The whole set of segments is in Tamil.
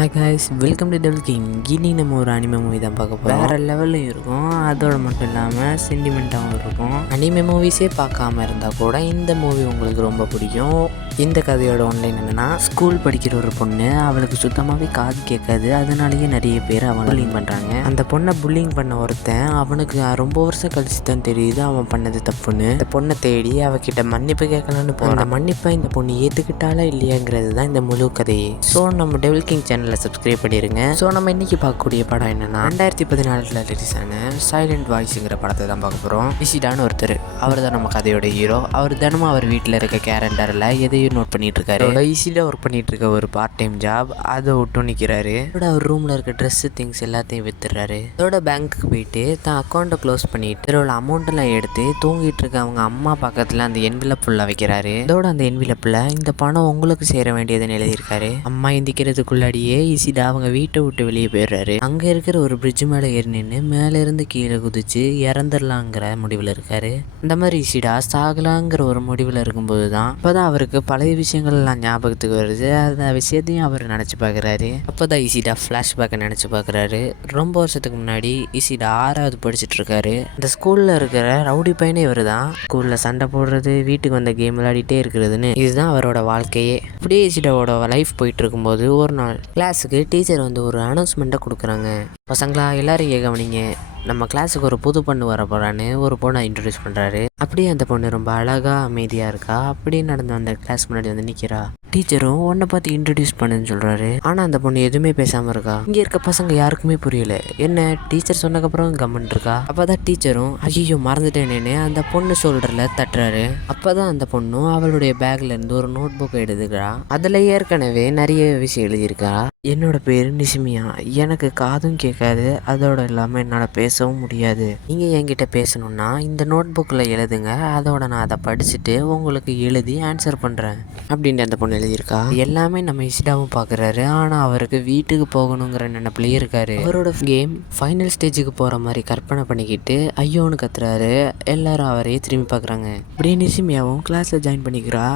Hi guys, welcome to devil king. இனி நம்ம ஒரு அனிமே மூவி தான் பார்க்க போகிறோம். வேறு லெவல்லையும் இருக்கும், அதோட மட்டும் இல்லாமல் சென்டிமெண்ட்டாகவும் இருக்கும். அனிமே மூவிஸே பார்க்காம இருந்தால் கூட இந்த மூவி உங்களுக்கு ரொம்ப பிடிக்கும். இந்த கதையோட ஒன்லைன் என்னென்னா, ஸ்கூல் படிக்கிற ஒரு பொண்ணு, அவளுக்கு சுத்தமாகவே காது கேட்காது. அதனாலேயே நிறைய பேர் அவன் புல்லிங் பண்ணுறாங்க. அந்த பொண்ணை புல்லிங் பண்ண ஒருத்தன் அவனுக்கு ரொம்ப வருஷம் கழிச்சு தான் தெரியுது அவன் பண்ணது தப்புன்னு. இந்த பொண்ணை தேடி அவகிட்ட மன்னிப்பு கேட்கலான்னு போகிறான். அந்த மன்னிப்பை இந்த பொண்ணு ஏற்றுக்கிட்டாலா இல்லையாங்கிறது தான் இந்த முழு கதையே. ஸோ நம்ம டெவில் கிங் சேனலை சப்ஸ்கிரைப் பண்ணிடுங்க. ஸோ நம்ம இன்றைக்கி பார்க்கக்கூடிய படம் என்னென்னா, 2014 ரிலீஸ் ஆன சைலண்ட் வாய்ஸுங்கிற படத்தை தான் பார்க்க போகிறோம். இசிடான்னு ஒருத்தர், அவர் தான் நம்ம கதையோட ஹீரோ. அவர் தினமும் அவர் வீட்டில் இருக்க கேலண்டரில் எதையும் நோட் பண்ணிட்டு இருக்காரு. ஈஸியாக ஒர்க் பண்ணிட்டு இருக்க ஒரு பார்ட் டைம் ஜாப், அதை விட்டு நிற்கிறாரு. அவர் ரூமில் இருக்க ட்ரெஸ்ஸு திங்ஸ் எல்லாத்தையும் வித்துறாரு. அதோட பேங்க்குக்கு போயிட்டு தான் அக்கௌண்ட்டை க்ளோஸ் பண்ணிட்டு அதோட அமௌண்ட்டெல்லாம் எடுத்து தூங்கிட்டு இருக்க அவங்க அம்மா பக்கத்தில் அந்த என்விலப் ஃபுல்லாக வைக்கிறாரு. அதோட அந்த என்விலப்பில் இந்த பணம் உங்களுக்கு சேர வேண்டியதுன்னு எழுதியிருக்காரு. அம்மா எந்திக்கிறதுக்குள்ளாடியே இசிடா அவங்க வீட்டை விட்டு வெளியே போயிடுறாரு. அங்கே இருக்கிற ஒரு பிரிட்ஜ் மேலே ஏறி நின்று மேலேருந்து கீழே குதிச்சு இறந்துடலாங்கிற முடிவில் இருக்காரு. இந்த மாதிரி இசிடா சாகலாங்கிற ஒரு முடிவில் இருக்கும்போது தான் அப்போதான் அவருக்கு பழைய விஷயங்கள் எல்லாம் ஞாபகத்துக்கு வருது. அந்த விஷயத்தையும் அவர் நினச்சி பார்க்குறாரு. அப்போதான் இசிடா ஃப்ளாஷ்பேக்கை நினச்சி பார்க்குறாரு. ரொம்ப வருஷத்துக்கு முன்னாடி இசிடா 6வது படிச்சுட்டு இருக்காரு. இந்த ஸ்கூலில் இருக்கிற ரவுடி பையனே இவர் தான். ஸ்கூலில் சண்டை போடுறது, வீட்டுக்கு வந்த கேம் விளையாடிட்டே இருக்கிறதுன்னு இதுதான் அவரோட வாழ்க்கையே. அப்படியே இசிடாவோட லைஃப் போயிட்டு இருக்கும்போது ஒரு நாள் கிளாஸுக்கு டீச்சர் வந்து ஒரு அனௌன்ஸ்மெண்ட்டை கொடுக்குறாங்க. பசங்களா எல்லாரும் கவனிங்க, நம்ம கிளாஸுக்கு ஒரு புது பொண்ணு வர போகிறான்னு ஒரு பொண்ணை இன்ட்ரடியூஸ் பண்ணுறாரு. அப்படியே அந்த பொண்ணு ரொம்ப அழகாக அமைதியாக இருக்கா. அப்படியே நடந்து அந்த கிளாஸ் முன்னாடி வந்து நிற்கிறா. டீச்சரும் உன்னை பார்த்து இன்ட்ரடியூஸ் பண்ணுன்னு சொல்கிறாரு. ஆனால் அந்த பொண்ணு எதுவுமே பேசாமல் இருக்கா. இங்கே இருக்க பசங்க யாருக்குமே புரியல, என்ன டீச்சர் சொன்னதுக்கப்புறம் கம்மன் இருக்கா. அப்போ தான் டீச்சரும் ஐயோ மறந்துட்டேனேன்னு அந்த பொண்ணு சொல்கிறல தட்டுறாரு. அப்போ தான் அந்த பொண்ணும் அவளுடைய பேக்லேருந்து ஒரு நோட் புக்கை எடுத்துக்கிறா. அதில் ஏற்கனவே நிறைய விஷயம் எழுதியிருக்கா. என்னோட பேர் நிசிமியா, எனக்கு காதும் கேட்காது, அதோட இல்லாமல் என்னால் பேசவும் முடியாது. நீங்கள் என்கிட்ட பேசணுன்னா இந்த நோட் புக்கில் எழுதுங்க, அதோட நான் அதை படிச்சுட்டு உங்களுக்கு எழுதி ஆன்சர் பண்ணுறேன் அப்படின்ட்டு அந்த பொண்ணு எழுதியிருக்கா. எல்லாமே நம்ம இசிடாவும் பார்க்குறாரு. ஆனால் அவருக்கு வீட்டுக்கு போகணுங்கிற நினைப்பிலே இருக்காரு. அவரோட கேம் ஃபைனல் ஸ்டேஜுக்கு போகிற மாதிரி கற்பனை பண்ணிக்கிட்டு ஐயோன்னு கத்துறாரு. எல்லாரும் அவரையே திரும்பி பார்க்குறாங்க. அப்படியே நிசிமியாவும் கிளாஸில் ஜாயின் பண்ணிக்கிறா.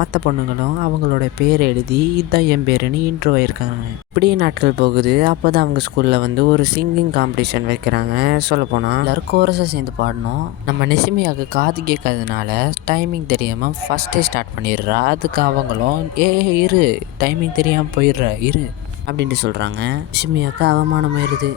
மற்ற பொண்ணுங்களும் அவங்களோட பேரை எழுதி இதுதான் என் பேருன்னு இன்ட்ரோ ஆயிருக்காங்க. இப்படியே நாட்கள் போகுது. அப்போ தான் அவங்க ஸ்கூலில் வந்து ஒரு சிங்கிங் காம்படிஷன் வைக்கிறாங்க. சொல்லப்போனால் எல்லாரும் கோரஸாக சேர்ந்து பாடணும். நம்ம நிசிமியாவுக்கு காது கேட்காதனால டைமிங் தெரியாமல் ஃபஸ்ட்டே ஸ்டார்ட் பண்ணிடுறா. அதுக்கு அவங்களும் இரு டைமிங் தெரியாமல் போயிடுற இரு அப்படின்ட்டு சொல்கிறாங்க. நிசிமியாவுக்கு அவமானமாயிருது.